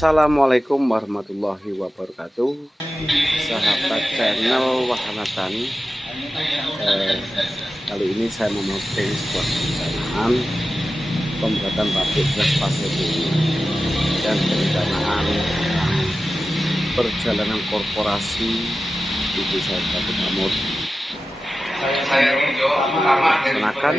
Assalamualaikum warahmatullahi wabarakatuh, sahabat channel Wahana Tani. Kali ini saya memposting sebuah perencanaan pembuatan pabrik beras pasir ini dan perencanaan perjalanan korporasi di Desa Batu Damur dikenakan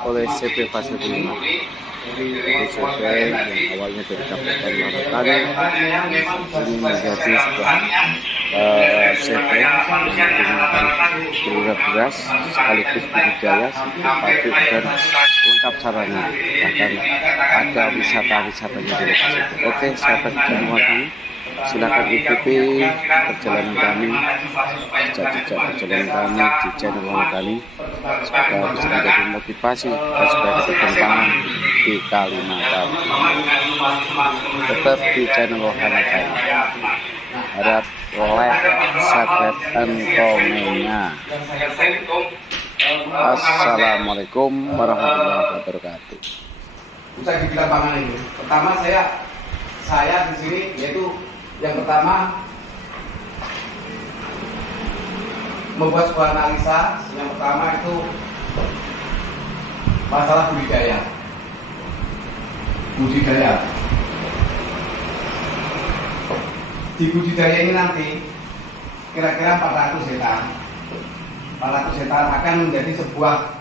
oleh CP Pasir Bumi. CP yang awalnya dari Kabupaten Lampung ini menjadi sebuah CP yang menggunakan beras sekaligus budidaya pabrik dan lengkap sarana, bahkan ada wisata-wisatanya di lokasi. Oke, sahabat semua kami, silakan ikuti perjalanan kami, jejak perjalanan kami di channel Wahana Tani, supaya bisa menjadi motivasi dan supaya kita berkembang di Kalimantan. Tetap di channel Wahana Tani. Harap like, subscribe, dan komennya. Assalamualaikum warahmatullahi wabarakatuh. Usai di bidang pangan ini, pertama saya di sini, yaitu yang pertama membuat sebuah analisa. Yang pertama itu masalah budidaya. Di budidaya ini nanti kira-kira 400 hektar akan menjadi sebuah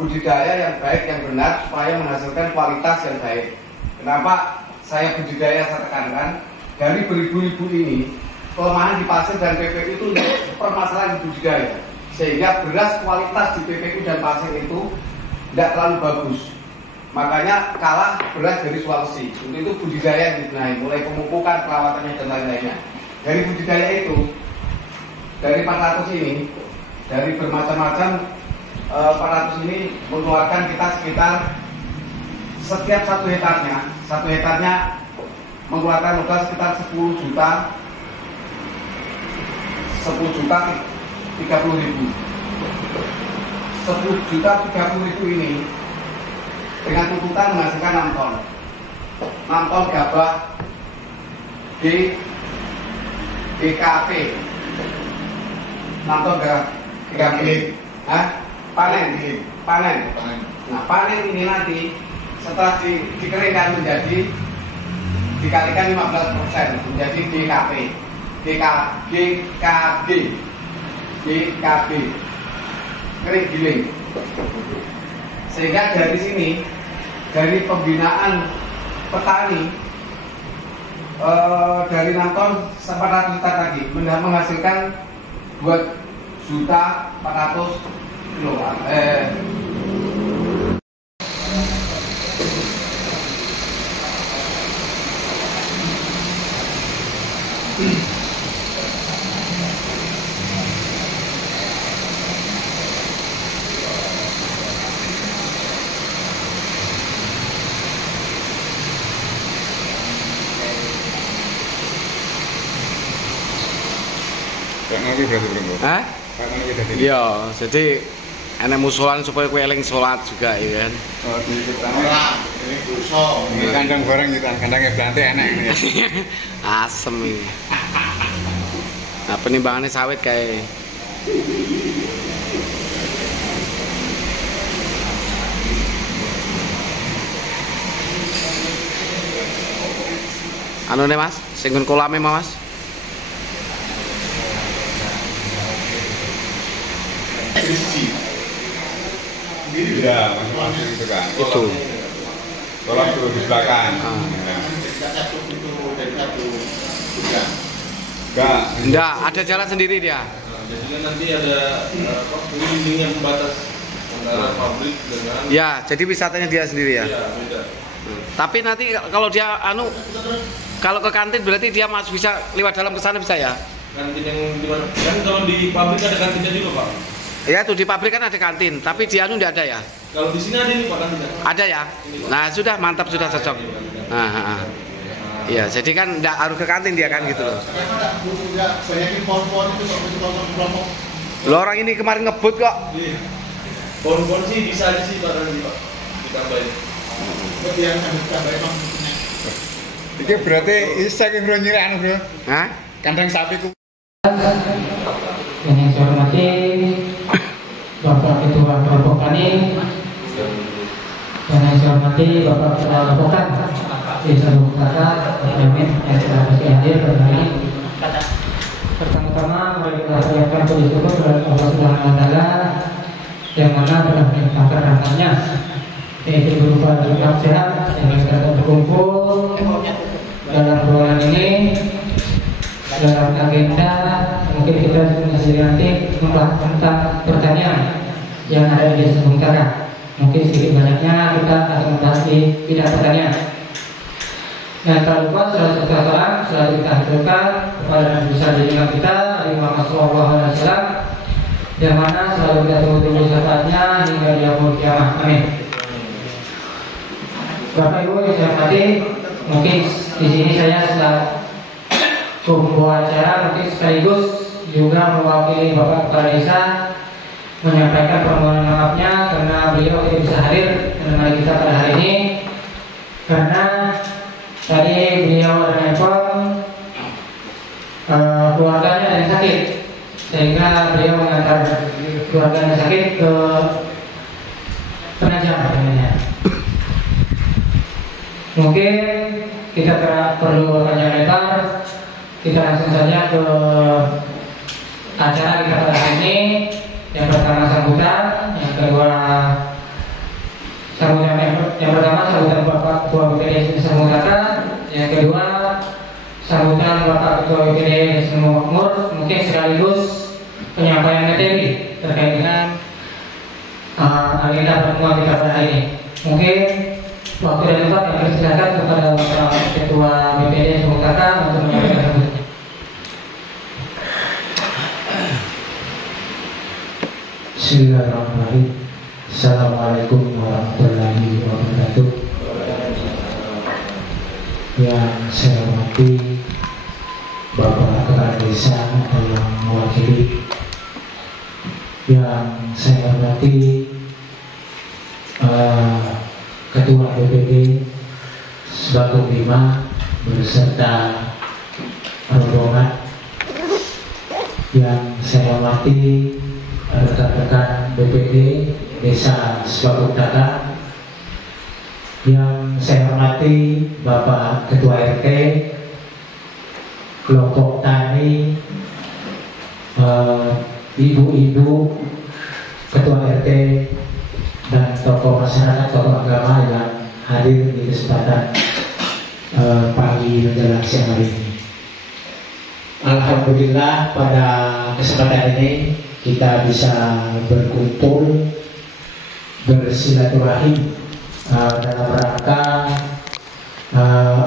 budidaya yang baik, yang benar, supaya menghasilkan kualitas yang baik. Kenapa saya budidaya, saya tekankan, dari beribu-ribu ini kelemahan di pasir dan PPU itu permasalahan di budidaya, sehingga beras kualitas di PPU dan pasir itu tidak terlalu bagus. Makanya kalah beras dari Sulawesi. Untuk itu budidaya yang dibenahi, mulai pemupukan, perawatannya, dan lain-lainnya. Dari budidaya itu, dari 400 ini, dari bermacam-macam 400 ini mengeluarkan kita sekitar setiap satu hektарnya mengeluarkan modal sekitar 10 juta 30.000. 10 juta 30.000 ini dengan tuntutan menghasilkan 6 ton gabah GKP, 6 ton GKP. Panen. Nah, panen ini nanti setelah dikeringkan menjadi dikalikan 15% menjadi GKB kering giling. Sehingga dari sini, dari pembinaan petani dari 6 ton 400 hektar tadi menghasilkan 2.400.000 kilogram. Iya, jadi enak musolan supaya kue eling sholat juga, ya kan? Oh, di pertama ini dosa. Ini kandang goreng kita, kandangnya Belante enak ini. Asem ini. Nah, penimbangannya sawit kayak. Anu nih mas, singgung kolame mas. Iya, masing-masing itu kan. Itu. Tolong dulu di belakang. Enggak, ada jalan sendiri dia. Jadi kan nanti ada dinding yang pembatas antara pabrik dengan. Ya, jadi wisatanya dia sendiri ya. Iya, beda. Tapi nanti kalau dia kalau ke kantin berarti dia masih bisa lewat dalam ke sana bisa ya? Kantin yang di mana? Kan kalau di pabrik ada kantinnya juga, Pak. Ya, tuh di pabrik kan ada kantin, tapi di tidak ada ya? Kalau di sini ada nih Pak kantinnya. Ada ya? Nah, sudah mantap, sudah cocok. Nah. Iya, jadi kan tidak harus ke kantin dia kan gitu loh. Banyakin pohon-pohon itu kelompok. Lo orang ini kemarin ngebut kok. Pohon-pohon sih bisa aja sih Pak nanti Pak. Ditambahin. Yang ada ditambahin maksudnya. Iki berarti isa ki bro nyiraan bro. Hah? Kandang sapi ku. Yang saya hormati Bapak Ketua Kelompok Tani, yang saya hormati Bapak Ketua Kelompok Desa Bukata, Pak Yamin yang telah hadir pada hari ini. Pertama-tama mari kita panjatkan puji syukur kepada Allah Subhanahu wa taala yang mana telah melimpahkan rahmat-Nya, yaitu berupa nikmat sehat sehingga kita dapat berkumpul dalam ruangan ini dalam agenda. Mungkin kita nanti membahas tentang pertanian yang ada di Desa Bungkara. Mungkin sedikit banyaknya kita akan membahas di bidang pertanian. Dan tak lupa selalu kita haturkan kepada Nabi besar junjungan kita Nabi Muhammad SAW, yang mana selalu kita tunggu-tunggu syafaatnya hingga di yaumul kiamah. Amin. Bapak Ibu yang saya hormati, mungkin di sini saya setelah membawa acara mungkin sekaligus juga mewakili Bapak Kepala Desa menyampaikan permohonan maafnya karena beliau tidak bisa hadir menemani kita pada hari ini karena tadi beliau ada nelpon keluarganya ada yang sakit, sehingga beliau mengantar keluarganya sakit ke Penajam. Mungkin kita perlu panjang lebar, kita langsung saja ke acara kita pada hari ini. Yang pertama sambutan, yang kedua sambutan yang pertama sambutan Bapak Ketua BPD Desa Bungkara, yang kedua sambutan Bapak Ketua BPD Desa Makmur, mungkin sekaligus penyampaian materi terkait dengan agenda pertemuan kita pada hari ini. Mungkin waktu dan tempat yang dipersilakan kepada Bapak Ketua BPD Desa Bungkara untuk menyampaikan sambutannya. Bismillahirrahmanirrahim. Assalamualaikum warahmatullahi wabarakatuh. Yang saya hormati Bapak Kepala Desa yang mewakili, yang saya hormati Ketua BPD Sebakung 5 beserta rombongan, yang saya hormati rekan-rekan BPD Desa Sebakung Tata, yang saya hormati Bapak Ketua RT, kelompok tani, ibu-ibu, Ketua RT, dan tokoh masyarakat, tokoh agama yang hadir di kesempatan pagi menjelang siang hari ini. Alhamdulillah pada kesempatan ini kita bisa berkumpul bersilaturahim dalam rangka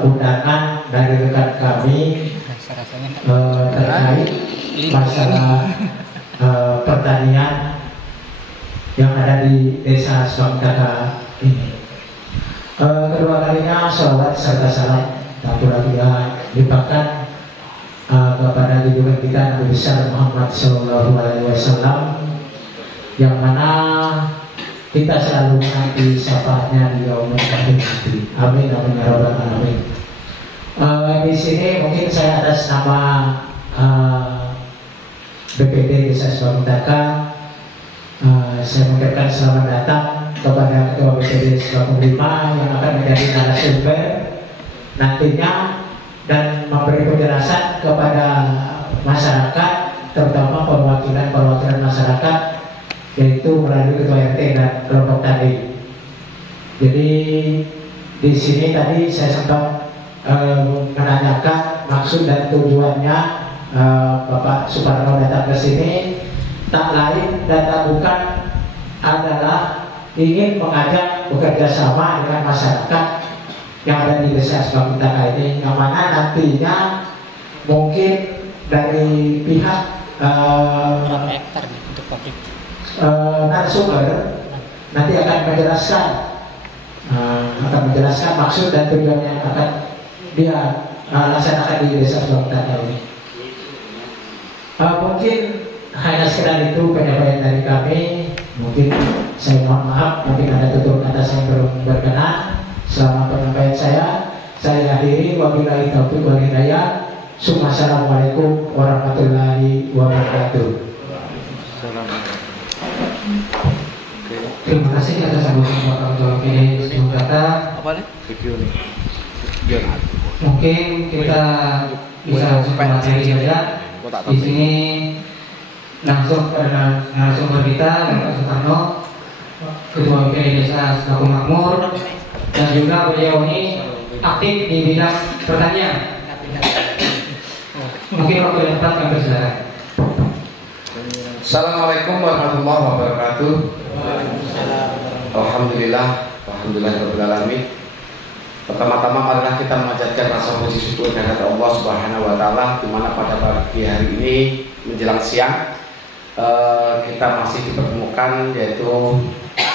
undangan dari rekan kami terkait masalah pertanian yang ada di Desa Sebakung Tata ini. Kedua kalinya sholawat serta salam tak pula limpahkan kepada junjungan kita Nabi besar Muhammad SAW, yang mana kita selalu menanti syafaatnya di yaumul kiamah nanti. Amin amin ya rabbal alamin. Di sini mungkin saya atas nama BPD Desa Sebakung Tata, saya mengucapkan selamat datang kepada Ketua BPD Sebakung 5 yang akan menjadi narasumber nantinya dan memberi penjelasan kepada masyarakat, terutama perwakilan masyarakat, yaitu melalui Ketua RT dan kelompok tani. Jadi di sini tadi saya sempat menanyakan maksud dan tujuannya Bapak Suparno datang ke sini, tak lain dan tak bukan adalah ingin mengajak bekerja sama dengan masyarakat yang ada di Desa Sebakung Tata ini, yang mana nantinya mungkin dari pihak narasumber nanti akan menjelaskan maksud dan tujuan yang akan dia laksanakan di Desa Sebakung Tata ini. Mungkin hanya sekedar itu penyampaian dari kami. Mungkin saya mohon maaf, mungkin ada tutur kata yang belum berkenan selama penyampaian saya. saya akhiri, wabillahi taufiq wal hidayah. Assalamualaikum warahmatullahi wabarakatuh. Terima kasih atas sambutan Bapak Ketua PDI Sumut Kata. Apa nih? Video nih. Mungkin kita bisa langsung ke materi saja. Di sini langsung pada narasumber kita Bapak Sutarno, Ketua PDI Desa Sebakung Makmur, dan juga beliau ini aktif di bidang pertanian. Mungkin waktu yang tepat kami bersilakan. Assalamualaikum warahmatullahi wabarakatuh. Alhamdulillah alamin. Pertama-tama marilah kita memanjatkan rasa puji syukur kehadirat Allah Subhanahu wa taala, di mana pada pagi hari ini menjelang siang kita masih dipertemukan, yaitu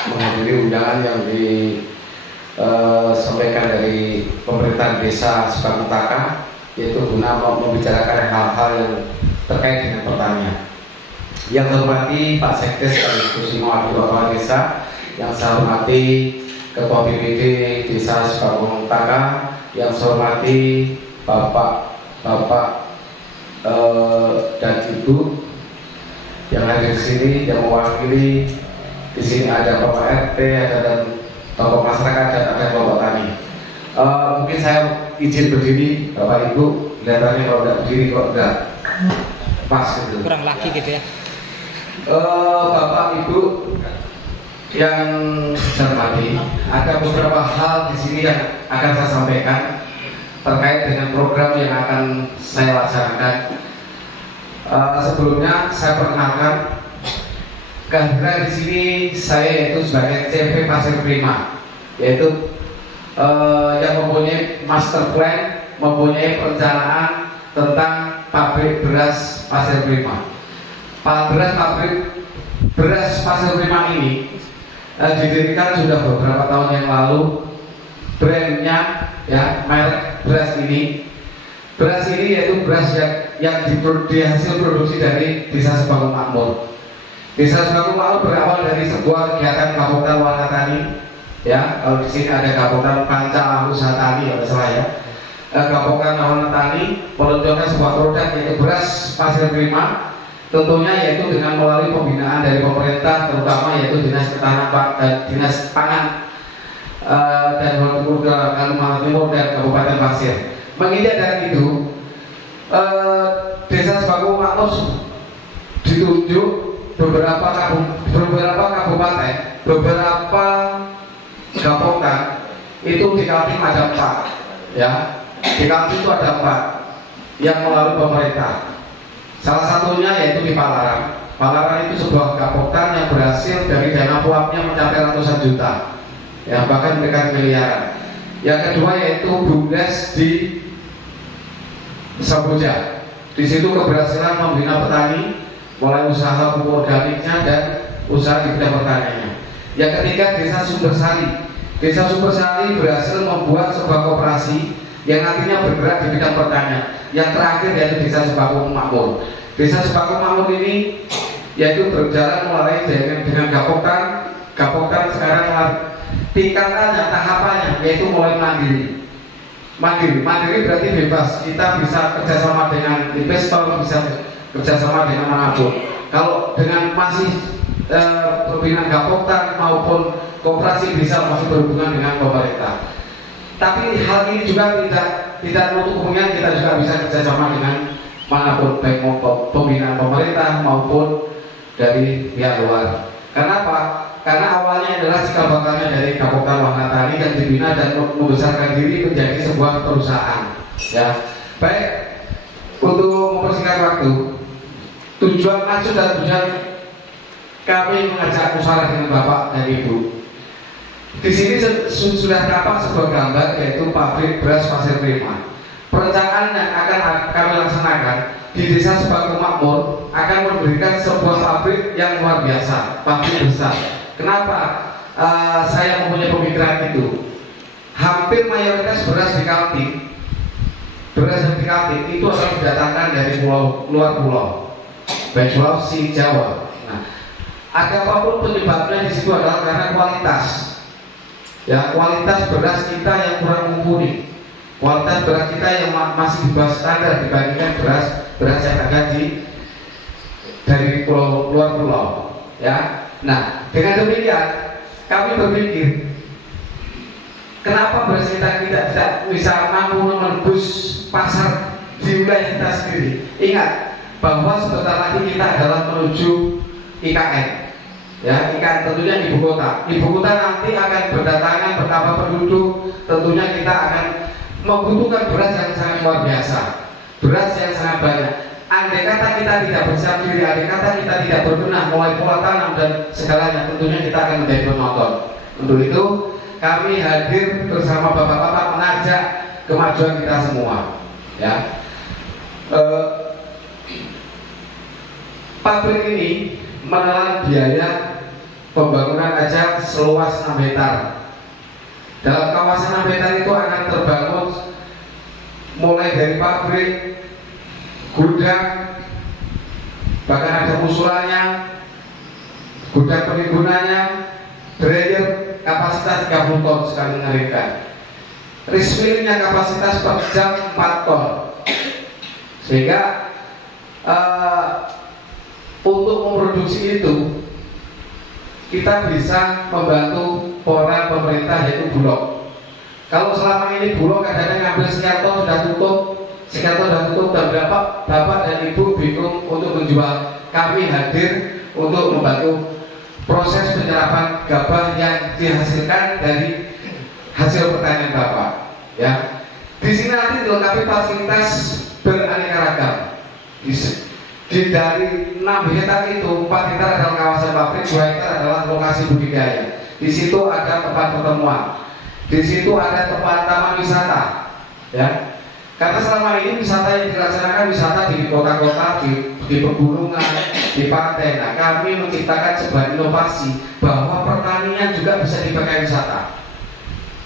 menghadiri undangan yang disampaikan dari pemerintah desa Sebakung Taka, yaitu guna membicarakan hal-hal yang terkait dengan pertanian. Yang saya hormati Pak Sekdes sekaligus Wakil Kepala Desa, yang saya hormati Ketua BPD Desa Sebakung Taka, yang saya hormati Bapak dan Ibu yang hadir di sini, yang mewakili di sini ada Bapak RT, ada tokoh masyarakat, dan ada Bapak Tani. Mungkin saya izin berdiri, Bapak Ibu, kelihatannya kalau tidak berdiri kok enggak pas gitu. Kurang laki gitu ya. Bapak Ibu yang saya hormati, ada beberapa hal di sini yang akan saya sampaikan terkait dengan program yang akan saya laksanakan. Sebelumnya saya perkenalkan kehadiran di sini saya, yaitu sebagai CV Pasir Prima, yaitu yang mempunyai master plan, mempunyai perencanaan tentang pabrik beras Pasir Prima. Pabrik beras Pasir Prima ini didirikan sudah beberapa tahun yang lalu. Brandnya, ya, merek beras ini yaitu beras yang dihasil produksi dari Desa Sebakung Makmur. Desa Sebakung Makmur berawal dari sebuah kegiatan Gabungan Warna Tani. Ya, kalau di sini ada Gabungan Panca Usaha Tani, ya salah ya. Gabungan Warna Tani meluncurkan sebuah produk yaitu beras Pasir Prima. Tentunya yaitu dengan melalui pembinaan dari pemerintah, terutama yaitu Dinas Ketahanan dan Dinas Pangan dan Hortikultura Kalimantan Timur dan Kabupaten Pasir. Menginjak dari itu, Desa Sebakung Makmur ditunjuk beberapa kabupaten, beberapa gabungan itu di Kaltim ada 4, ya. Di Kaltim itu ada 4 yang melalui pemerintah. Salah satunya yaitu di Palaran. Palaran itu sebuah gabungan yang berhasil dari dana puapnya mencapai ratusan juta, ya, bahkan mendekati miliaran. Yang kedua yaitu BUMDes di Samboja. Di situ keberhasilan membina petani, mulai usaha pupuk organiknya dan usaha di bidang pertaniannya. Yang ketiga Desa Sumbersari. Desa Sumbersari berhasil membuat sebuah koperasi yang nantinya bergerak di bidang pertanian. Yang terakhir yaitu Desa Sebakung Makmur. Desa Sebakung Makmur ini yaitu berjalan mulai dengan Gapoktan sekarang tingkatannya, tahapannya yaitu mulai mandiri. Mandiri berarti bebas. Kita bisa kerjasama dengan investor, bisa kerjasama dengan manapun. Kalau dengan masih pembinaan Gapoktan maupun koperasi bisa masih berhubungan dengan pemerintah. Tapi hal ini juga tidak menutup kemungkinan kita juga bisa kerjasama dengan manapun, baik pembinaan pemerintah maupun dari pihak luar. Kenapa? Karena awalnya adalah cikal bakalnya dari Gabungan Warna Tani yang dibina dan membesarkan diri menjadi sebuah perusahaan. Ya, baik. Untuk mempersingkat waktu, tujuan maksud dan tujuan kami mengajak musyawarah dengan Bapak dan Ibu. Di sini sudah tampak sebuah gambar yaitu pabrik beras Pasir Prima. Perencanaan yang akan kami laksanakan di Desa Sebakung Makmur akan memberikan sebuah pabrik yang luar biasa, pabrik besar. Kenapa saya mempunyai pemikiran itu? Hampir mayoritas beras di Kaltim, itu akan didatangkan dari luar pulau, baik Sulawesi, Jawa. Nah, apapun penyebabnya di situ adalah karena kualitas. Ya, kualitas beras kita yang kurang mumpuni. Kualitas beras kita yang masih di bawah standar dibandingkan beras yang ada dari luar pulau, ya. Nah, dengan demikian kami berpikir, kenapa beras kita tidak bisa mampu menembus pasar di wilayah kita sendiri? Ingat bahwa sebentar lagi kita adalah menuju IKN, ya. IKN tentunya ibu kota. Ibu kota nanti akan berdatangan bertambah penduduk, tentunya kita akan membutuhkan beras yang sangat luar biasa, beras yang sangat banyak. Andai kata kita tidak bersiap diri, andai kata kita tidak berbenah mulai pola tanam dan segalanya, tentunya kita akan menjadi penonton. Untuk itu kami hadir bersama bapak-bapak mengajak kemajuan kita semua, ya. Pabrik ini menelan biaya pembangunan aja seluas 6 hektar. Dalam kawasan 6 hektar itu akan terbangun mulai dari pabrik, gudang, bahkan ada musolanya, gudang penimbunan, dryer, kapasitas 30 ton sekali mengeringkan. Rismilnya kapasitas per jam 4 ton. Sehingga untuk memproduksi itu kita bisa membantu peran pemerintah, yaitu Bulog. Kalau selama ini Bulog kadang-kadang ngambil sekian ton sudah tutup, dan bapak dan ibu bingung untuk menjual. Kami hadir untuk membantu proses penyerapan gabah yang dihasilkan dari hasil pertanian bapak, ya. Di sini nanti dilengkapi fasilitas beraneka ragam. Dari 6 hektar itu 4 hektar adalah kawasan pabrik, 2 hektar adalah lokasi budidaya. Di situ ada tempat pertemuan, di situ ada tempat taman wisata, ya. Karena selama ini wisata yang dilaksanakan wisata di kota-kota, di pegunungan, di pantai. Nah, kami menciptakan sebuah inovasi bahwa pertanian juga bisa dipakai wisata.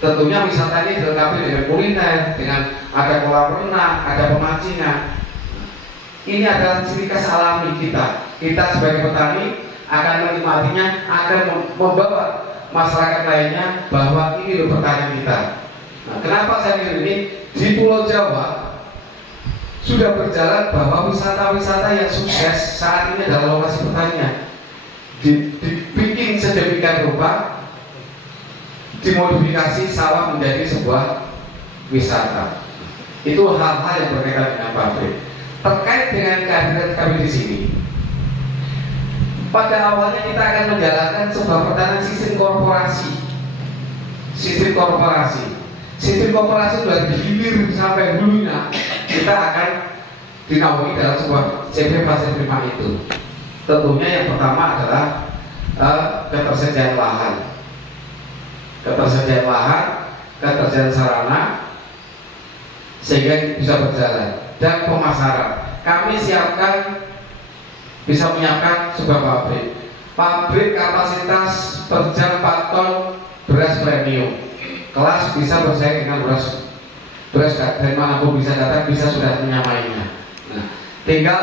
Tentunya wisata ini dilengkapi dengan kuliner, dengan ada kolam renang, ada pemancingan. Ini adalah ciri khas alami kita. Kita sebagai petani akan menikmatinya, akan membawa masyarakat lainnya bahwa ini loh pertanian kita. Nah, kenapa saya bilang ini? Di Pulau Jawa sudah berjalan bahwa wisata-wisata yang sukses saat ini adalah lokasi pertanian. Dibikin sedemikian rupa, dimodifikasi sawah menjadi sebuah wisata. Itu hal-hal yang berkaitan dengan pabrik. Terkait dengan kehadiran kami di sini, pada awalnya kita akan menjalankan sebuah pertanian sistem korporasi. Sistem korporasi dari hilir sampai hulunya kita akan dinaungi dalam sebuah CP Pasir Prima itu. Tentunya yang pertama adalah ketersediaan lahan, ketersediaan sarana sehingga bisa berjalan, dan pemasaran. Kami bisa menyiapkan sebuah pabrik kapasitas per jam 4 ton beras premium. Kelas bisa bersaing dengan beras dari manapun bisa datang, bisa sudah menyamainya. Nah, tinggal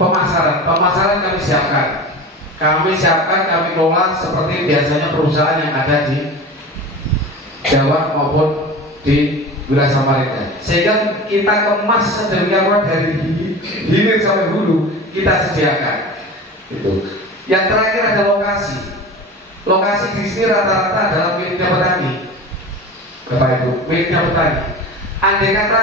pemasaran kami siapkan. Kami kelola seperti biasanya perusahaan yang ada di Jawa maupun di wilayah Samarinda. Sehingga kita kemas sedemikian rupa dari hilir sampai hulu kita sediakan. Itu. Yang terakhir ada lokasi. Lokasi di sini rata-rata adalah miliknya petani. Bapak Ibu, miliknya petani. Andai kata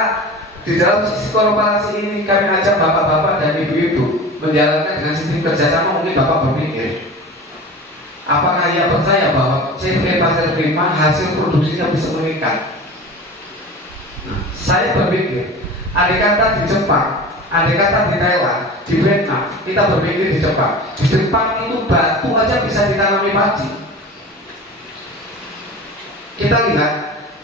di dalam sisi korporasi ini kami ajak bapak-bapak dan ibu-ibu menjalankan dengan sistem kerjasama, mungkin bapak berpikir, apakah ia percaya bahwa CP Pasir Prima hasil produksinya bisa meningkat? Nah, saya berpikir, andai kata di Jepang, andai kata di Thailand, di Vietnam, kita berpikir di Jepang. Di Jepang itu batu aja bisa ditanami padi. Kita lihat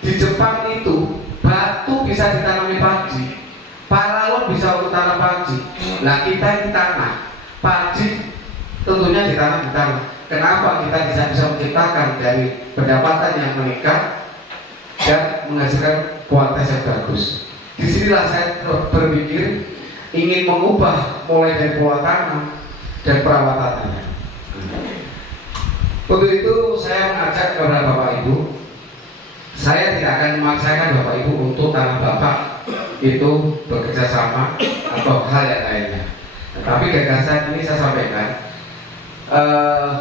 di Jepang itu batu bisa ditanami padi, paralon bisa untuk tanam padi. Nah, kita di tanah padi tentunya ditanam di tanah. Kenapa kita bisa menciptakan dari pendapatan yang meningkat dan menghasilkan kualitas yang bagus? Disinilah saya berpikir ingin mengubah mulai dari pola tanam dan perawatannya. Untuk itu saya mengajak kepada Bapak Ibu Saya tidak akan memaksakan Bapak Ibu untuk tanah Bapak itu bekerja sama atau hal yang lainnya. Tapi gagasan ini saya sampaikan,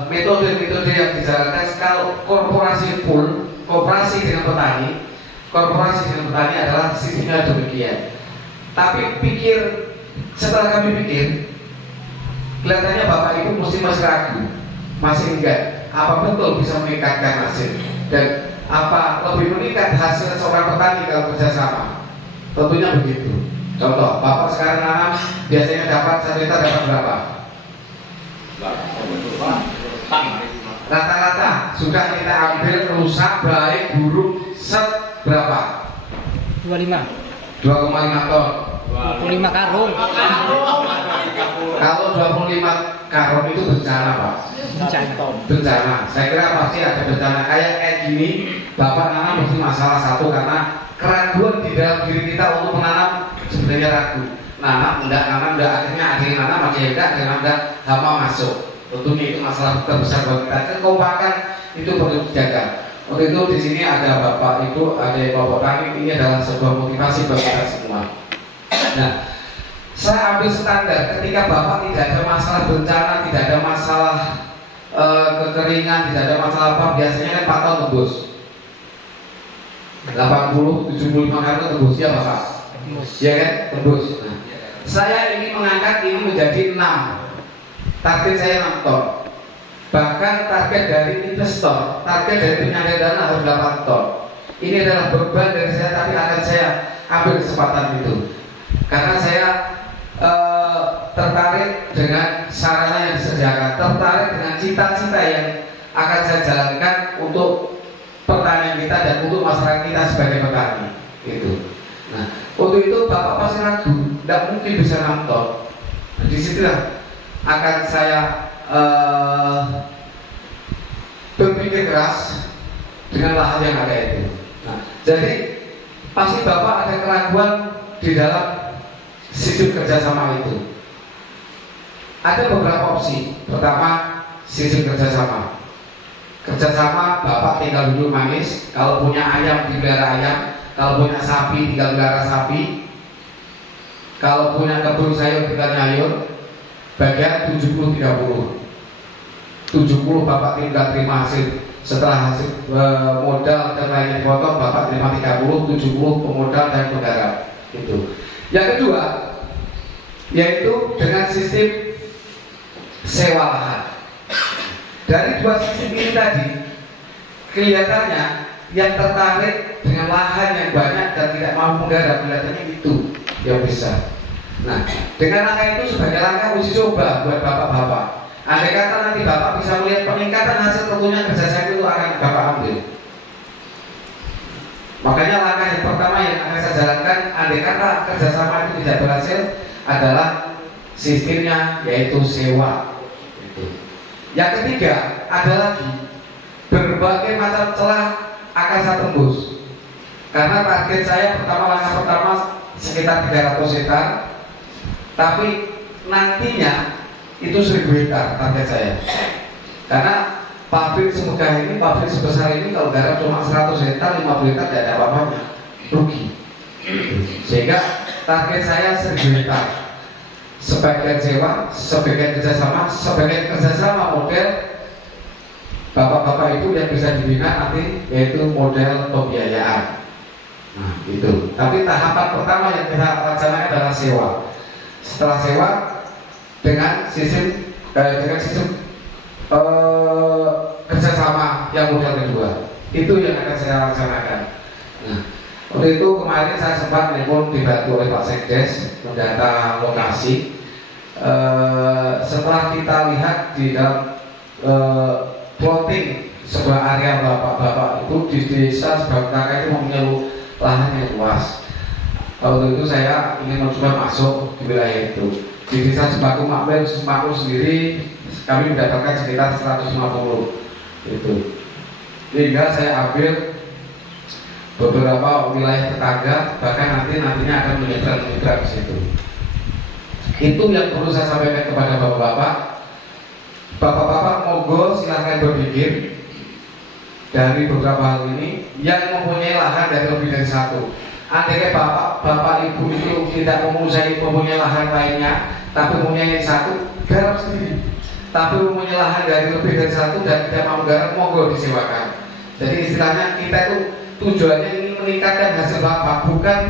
metode-metode yang dijalankan kalau korporasi full, kooperasi dengan petani, korporasi dengan petani adalah sistemnya demikian. Tapi setelah kami pikir, kelihatannya Bapak Ibu masih ragu, masih enggak, apa betul bisa meningkatkan hasil dan apa lebih meningkat hasil seorang petani kalau kerjasama? Tentunya begitu. Contoh, Bapak sekarang nanam biasanya dapat 1 hektar dapat berapa? Rata-rata sudah kita ambil rusak, baik, buruk, set berapa? 25 ton. 25 karung. Kalau 25 karung itu bencana, Pak. Bencana. Saya kira pasti ada bencana kayak gini. Bapak nanam mesti masalah satu karena keraguan di dalam diri kita untuk menanam sebenarnya ragu. Nanam enggak, akhirnya ada yang nanam, ada yang enggak, hama masuk. Tentunya itu masalah terbesar buat kita. Kekompakan itu perlu dijaga. Untuk itu di sini ada Bapak Ibu, ada Bapak Tani, ini adalah sebuah motivasi bagi kita semua. Nah, saya ambil standar ketika Bapak tidak ada masalah bencana, tidak ada masalah kekeringan, tidak ada masalah apa, biasanya kan 4 tahun tembus 80, 75 kali tembus ya Bapak? Ya kan? Tembus. Nah, saya ingin mengangkat ini menjadi 6. Target saya 6 ton. Bahkan target dari investor, target dari penyandang dana harus 8 ton. Ini adalah beban dari saya, tapi akan saya ambil kesempatan itu. Karena saya tertarik dengan sarana yang disediakan, tertarik dengan cita-cita yang akan saya jalankan untuk pertanian kita dan untuk masyarakat kita sebagai petani. Gitu. Nah, untuk itu Bapak pasti ragu, tidak mungkin bisa 6 ton. Nah, disitulah akan saya berpikir keras dengan lahan yang ada itu. Nah, jadi pasti Bapak ada keraguan di dalam sistem kerjasama itu. Ada beberapa opsi. Pertama, sistem kerjasama. Kerjasama Bapak tinggal duduk manis. Kalau punya ayam dipelihara ayam, kalau punya sapi tinggal pelihara sapi, kalau punya kebun sayur tinggal nyayur. Bagian 70-30. 70 Bapak tinggal terima hasil. Setelah hasil modal dan lainnya dipotong, Bapak terima 30, 70 pemodal dan penggarap. Itu. Yang kedua, yaitu dengan sistem sewa lahan. Dari 2 sistem ini tadi, kelihatannya yang tertarik dengan lahan yang banyak dan tidak mampu menggarap, kelihatannya itu yang besar. Nah, dengan langkah itu sebagai langkah uji coba buat bapak-bapak. Andai kata nanti Bapak bisa melihat peningkatan hasil, tentunya kerjasama itu akan Bapak ambil. Makanya langkah yang pertama yang akan saya jalankan, andai kata kerjasama itu tidak berhasil, adalah sistemnya yaitu sewa. Yang ketiga ada lagi berbagai macam celah akan saya tembus. Karena target saya langkah pertama sekitar 300 hektar, tapi nantinya itu 1000 hektar target saya. Karena pabrik semegah ini, pabrik sebesar ini kalau garap cuma 100 hektar, 50 hektar tidak ada apa-apanya, rugi. Sehingga target saya 1000 hektar. Sebagian sewa, sebagian kerjasama model bapak-bapak itu yang bisa dibina nanti, yaitu model pembiayaan. Nah, itu. Tapi tahapan pertama yang kita laksanakan adalah sewa. Setelah sewa dengan sistem kerjasama yang model kedua, itu yang akan saya laksanakan. Nah, untuk itu kemarin saya sempat nelpon dibantu oleh Pak Sekdes mendata lokasi. Setelah kita lihat di dalam plotting sebuah area bapak-bapak itu di desa Sebangkaka itu mempunyai lahan yang luas. Untuk itu saya ingin mencoba masuk di wilayah itu. Di desa Semakul sendiri kami mendapatkan sekitar 150 itu. Hingga saya ambil beberapa wilayah tetangga, bahkan nantinya akan menyeberang di situ. Itu yang perlu saya sampaikan kepada bapak-bapak. Bapak-bapak monggo silahkan berpikir dari beberapa hal ini yang mempunyai lahan dari lebih dari satu. Andai bapak ibu itu tidak mempunyai lahan lainnya, tapi mempunyai satu, garap sendiri. Tapi mempunyai lahan dari lebih dari satu dan tidak mau garap, monggo disewakan. Jadi istilahnya kita itu tujuannya ingin meningkatkan hasil bapak, bukan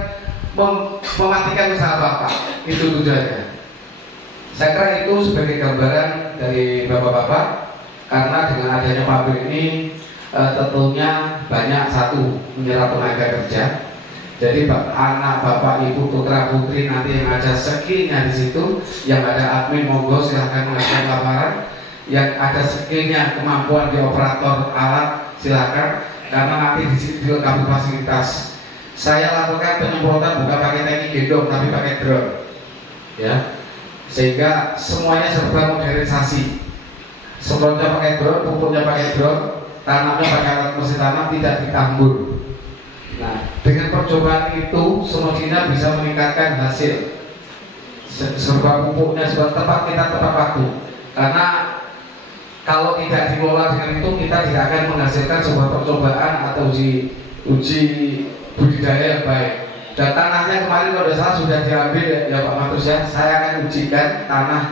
mematikan usaha bapak. Itu tujuannya. Saya kira itu sebagai gambaran dari bapak-bapak, karena dengan adanya pabrik ini tentunya banyak satu menyerap tenaga kerja. Jadi anak bapak ibu putra putri nanti yang ada skillnya di situ, yang ada admin monggo silahkan mengajukan lamaran, yang ada skillnya kemampuan di operator alat silahkan, karena nanti di situ dilengkapi fasilitas. Saya lakukan penyemprotan bukan pakai tangki gendong tapi pakai drone, ya, sehingga semuanya serba modernisasi. Semprotnya pakai drone, pupuknya pakai drone, tanamnya pakai alat mesin tanam, tidak ditambur. Nah, dengan percobaan itu semestinya bisa meningkatkan hasil. Serba pupuknya serba tepat, kita tepat waktu. Karena kalau tidak dikelola dengan itu, kita tidak akan menghasilkan sebuah percobaan atau uji budidaya yang baik. Dan tanahnya kemarin kalau tidak salah sudah diambil ya Pak Matus ya. Saya akan ujikan tanah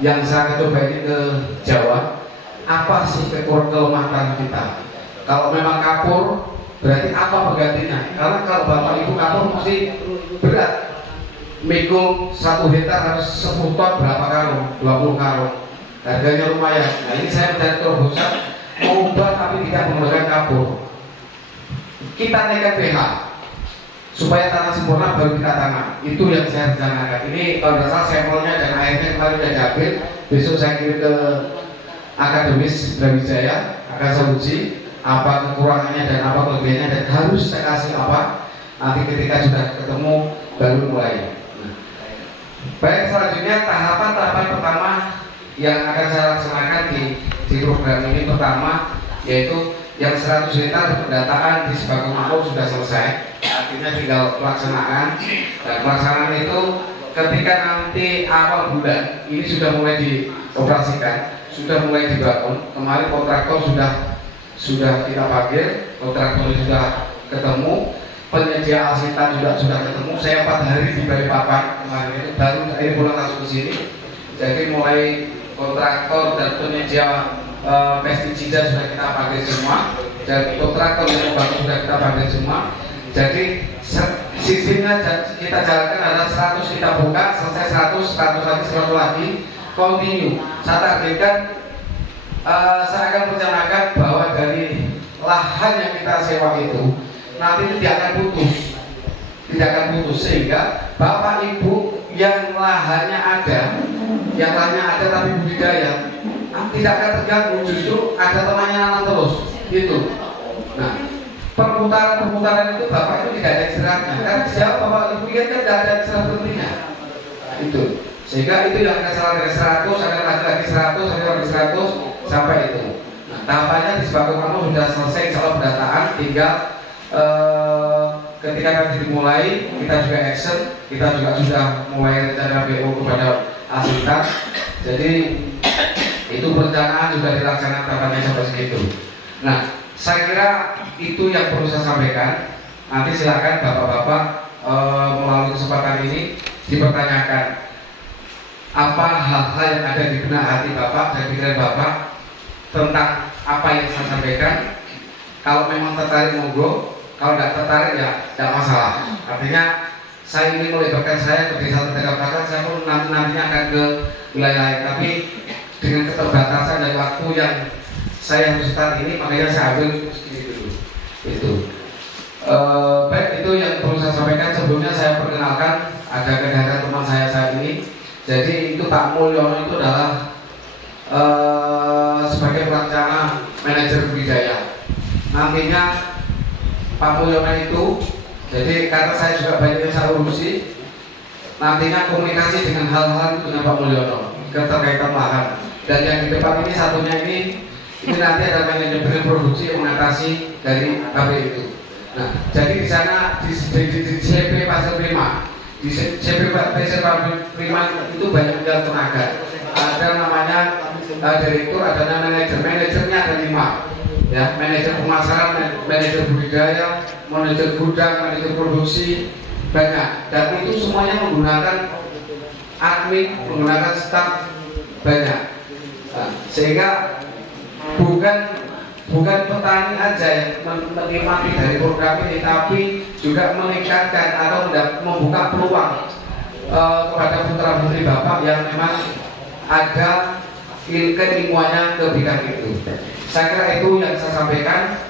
yang saya coba ini ke Jawa. Apa sih kelemahan tanah kita? Kalau memang kapur, berarti apa penggantinya? Karena kalau bapak ibu kapur mesti berat. Mikul 1 hektar harus 10 ton berapa karung? 20 karung. Harganya lumayan. Nah ini saya mencari terobosan mengubah tapi tidak menggunakan kapur. Kita naikkan pH supaya tanah sempurna baru kita tanam. Itu yang saya rencanakan. Ini kalau tidak salah sampelnya dan airnya kemarin sudah diambil. Besok saya kirim ke akademis Brawijaya, akan saya uji apa kekurangannya dan apa kelebihannya dan harus saya kasih apa. Nanti ketika sudah ketemu baru mulai. Baik, selanjutnya tahapan pertama yang akan saya laksanakan di program ini pertama yaitu yang 100 hektar pendataan di Sebago Makmur sudah selesai, artinya tinggal pelaksanaan. Dan pelaksanaan itu ketika nanti awal bulan ini sudah mulai dioperasikan, sudah mulai dibangun. Kemarin kontraktor sudah kita panggil, kontraktor sudah ketemu, penyedia alsitan juga sudah ketemu. Saya 4 hari di Balikpapan kemarin itu, baru ini pulang langsung ke sini. Jadi mulai kontraktor dan penyedia pestisida sudah kita panggil semua, dan kontraktor yang membantu sudah kita panggil semua. Jadi sistemnya kita jalankan adalah 100 kita buka, selesai 100 lagi, continue. Saya targetkan, saya akan merencanakan bahwa dari lahan yang kita sewa itu nanti itu tidak akan putus, sehingga bapak ibu yang lahannya ada tapi budidaya tidak akan terganggu, justru ada temannya nanam terus gitu. Nah, perputaran itu bapak itu tidak ada istirahatnya, karena sejauh bapak ibu kan tidak ada istirahat berhentinya itu, sehingga itu yang akan salah dari 100 akan lagi 100 sampai itu. Nah, tahapannya di Sebago Makmur sudah selesai, kalau pendataan tinggal ketika nanti dimulai kita juga action, kita juga sudah mulai rencana BO kepada asisten. Jadi itu perencanaan juga dilaksanakan tahapannya sampai segitu. Nah, saya kira itu yang perlu saya sampaikan. Nanti silakan bapak-bapak melalui kesempatan ini dipertanyakan apa hal-hal yang ada di benak hati bapak dan pikiran bapak tentang apa yang saya sampaikan. Kalau memang tertarik monggo, kalau tidak tertarik ya tidak masalah. Artinya saya ingin melibatkan saya ke desa Tegal Belakang, saya pun nantinya akan ke wilayah lain, tapi dengan keterbatasan dan waktu yang saya harus start ini, makanya saya ambil segini dulu. Itu baik, itu yang perlu saya sampaikan. Sebelumnya saya perkenalkan, ada kehadiran teman saya saat ini. Jadi itu Pak Mulyono itu adalah sebagai pelaksana manajer budidaya. Nantinya Pak Mulyono itu, jadi karena saya juga banyak yang saya urusi, nantinya komunikasi dengan hal-hal itu dengan Pak Mulyono keterkaitan lahan. Dan yang di depan ini satunya ini nanti ada manajemen produksi yang mengatasi dari pabrik itu. Nah, jadi di sana di CP Pasir Prima, di CP Pasir Prima itu banyak yang tenaga. Ada namanya direktur, ada manajernya ada 5. ya, manajer pemasaran, manajer budidaya, manajer gudang, manajer produksi, banyak. Dan itu semuanya menggunakan admin, menggunakan staf banyak. Nah, sehingga bukan petani aja yang menikmati dari program ini, tapi juga meningkatkan atau membuka peluang kepada putra-putri Bapak yang memang ada keinginannya ke bidang itu. Saya kira itu yang saya sampaikan.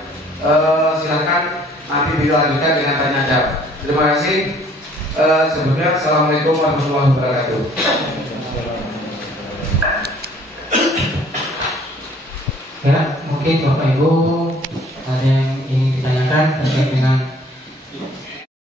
Silakan nanti dilanjutkan dengan tanya jawab. Terima kasih. Sebelumnya, Assalamualaikum warahmatullahi wabarakatuh. Ya, mungkin Bapak Ibu ada yang ingin ditanyakan terkait dengan